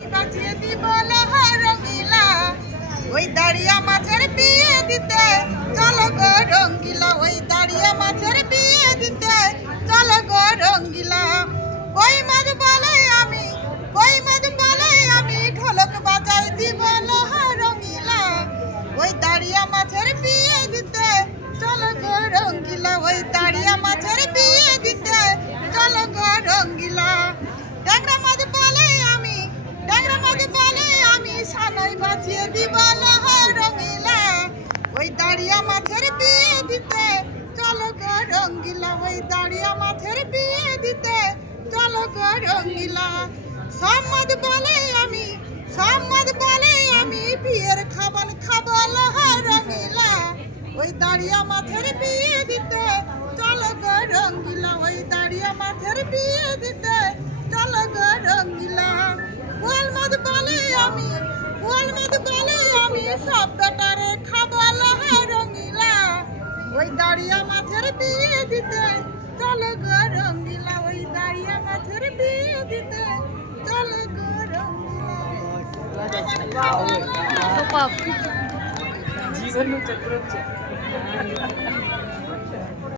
বাজিয়ে দিব রঙিলা ওই দাঁড়িয়া মাছের বিয়ে দিতে চলো গো রঙ্গিলা ওই দাঁড়িয়া মাছের বিয়ে দিতে চলো গো রঙ্গিলা কই মাছ বলে আমি ঢোলক বাজাই দিব রঙিলা ওই দাঁড়িয়া মাছের বিয়ে দিতে চলো গো রঙ্গিলা ওই দাঁড়িয়া মাছের বিয়ে দিতে চলো গো রঙ্গিলা ট্যাংরা মাছ বলে আমি সানাই বাজিয়ে দিব রঙিলা ওই দাঁড়িয়া মাছের বিয়ে দিতে চলো গো রঙ্গিলা ওই দাঁড়িয়া মাছের বিয়ে দিতে চলো গো রঙ্গিলা সব মাছ বলে আমি বিয়ের খাবার খাবো রঙিলা ওই দাঁড়িয়া মাছের বিয়ে দিতে চলো গো রঙ্গিলা ওই দাঁড়িয়া মাছের বিয়ে দিতে চলো গো রঙ্গিলা বোয়াল মাছ বলে আমি সব বেটারে খাবো রঙিলা ওই দাঁড়িয়া মাছের বিয়ে দিতে চলো গো রঙ্গিলা ওই দাঁড়িয়া মাছের বিয়ে দিতে চলো গো রঙ্গিলা জীবন চক্র